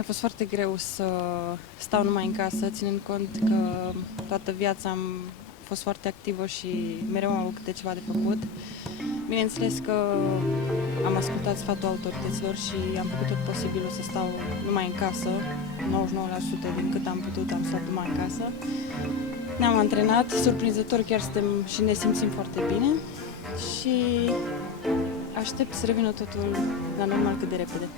Mi-a fost foarte greu să stau numai în casă, ținând cont că toată viața am fost foarte activă și mereu am avut câte ceva de făcut. Bineînțeles că am ascultat sfatul autorităților și am făcut tot posibilul să stau numai în casă. 99% din cât am putut am stat numai în casă. Ne-am antrenat, surprinzător chiar suntem și ne simțim foarte bine și aștept să revină totul la normal cât de repede.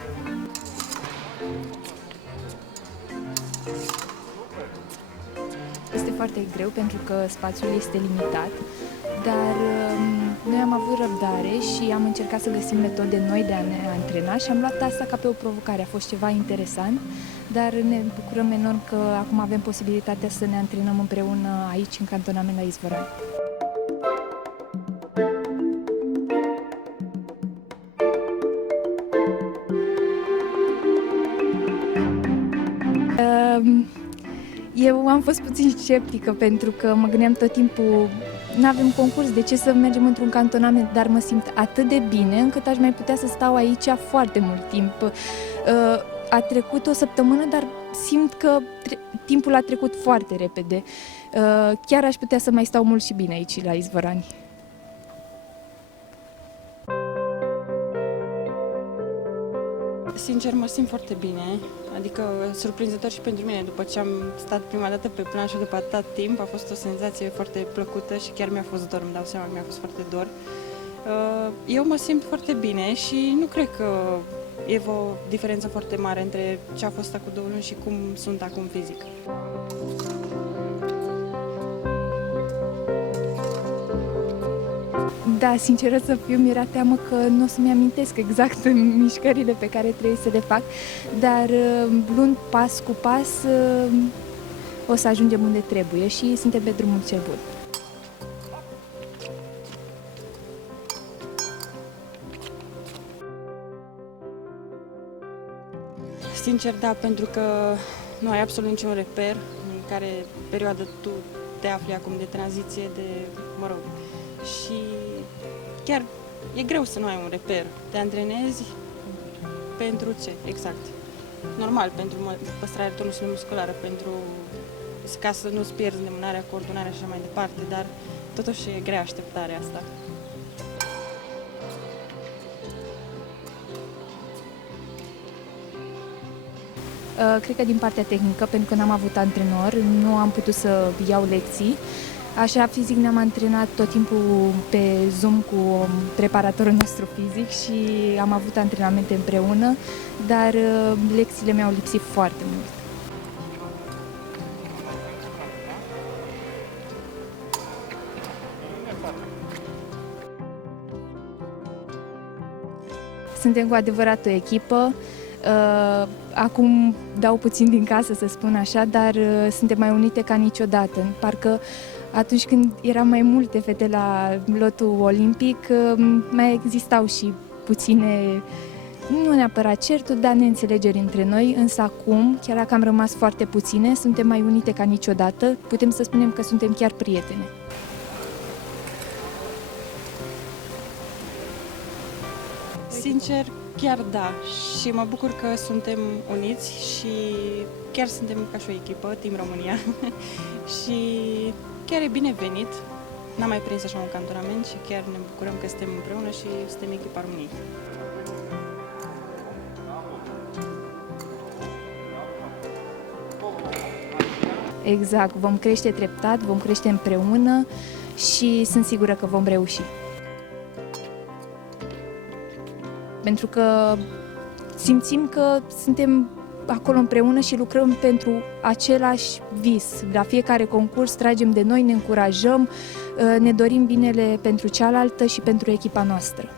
Este foarte greu pentru că spațiul este limitat, dar noi am avut răbdare și am încercat să găsim metode noi de a ne antrena și am luat asta ca pe o provocare. A fost ceva interesant, dar ne bucurăm enorm că acum avem posibilitatea să ne antrenăm împreună aici, în cantonament la Izvorani. Eu am fost puțin sceptică pentru că mă gândeam tot timpul, nu avem concurs, de ce să mergem într-un cantonament, dar mă simt atât de bine încât aș mai putea să stau aici foarte mult timp. A trecut o săptămână, dar simt că timpul a trecut foarte repede. Chiar aș putea să mai stau mult și bine aici la Izvorani. Sincer, mă simt foarte bine, adică surprinzător și pentru mine. După ce am stat prima dată pe planșă după atât timp, a fost o senzație foarte plăcută și chiar mi-a fost dor, îmi dau seama că mi-a fost foarte dor. Eu mă simt foarte bine și nu cred că e o diferență foarte mare între ce a fost acum 2 luni și cum sunt acum fizic. Da, sinceră să fiu, mi-era teamă că nu o să-mi amintesc exact mișcările pe care trebuie să le fac, dar luând pas cu pas o să ajungem unde trebuie și suntem pe drumul cel bun. Sincer, da, pentru că nu ai absolut niciun reper în care perioadă tu te afli acum de tranziție, și chiar e greu să nu ai un reper. Te antrenezi pentru ce? Exact. Normal, pentru păstrarea tonusului musculară, ca să nu-ți pierzi îndemânarea, coordonarea și așa mai departe, dar totuși e grea așteptarea asta. Cred că din partea tehnică, pentru că n-am avut antrenor, nu am putut să iau lecții. Așa, fizic ne-am antrenat tot timpul pe Zoom cu preparatorul nostru fizic și am avut antrenamente împreună, dar lecțiile mi-au lipsit foarte mult. Suntem cu adevărat o echipă. Acum dau puțin din casă, să spun așa, dar suntem mai unite ca niciodată. Parcă atunci când eram mai multe fete la lotul olimpic, mai existau și puține, nu neapărat certuri, dar neînțelegeri între noi, însă acum, chiar dacă am rămas foarte puține, suntem mai unite ca niciodată, putem să spunem că suntem chiar prietene. Sincer, chiar da, și mă bucur că suntem uniți și chiar suntem ca și o echipă, Team România, și chiar e binevenit. N-am mai prins așa un cantonament și chiar ne bucurăm că suntem împreună și suntem echipa României. Exact, vom crește treptat, vom crește împreună și sunt sigură că vom reuși. Pentru că simțim că suntem acolo împreună și lucrăm pentru același vis. La fiecare concurs tragem de noi, ne încurajăm, ne dorim binele pentru cealaltă și pentru echipa noastră.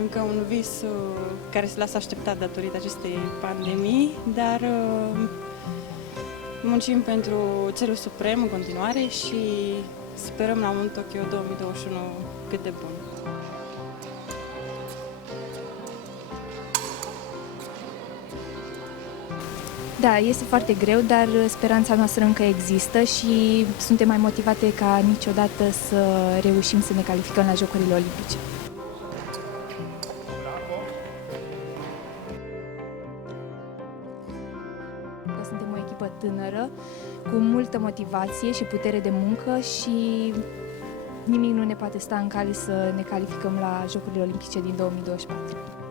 Încă un vis care se lasă așteptat datorită acestei pandemii, dar muncim pentru celul suprem în continuare și sperăm la un Tokyo 2021 cât de bun. Da, este foarte greu, dar speranța noastră încă există și suntem mai motivate ca niciodată să reușim să ne calificăm la Jocurile Olimpice. Suntem o echipă tânără, cu multă motivație și putere de muncă și nimic nu ne poate sta în cale să ne calificăm la Jocurile Olimpice din 2024.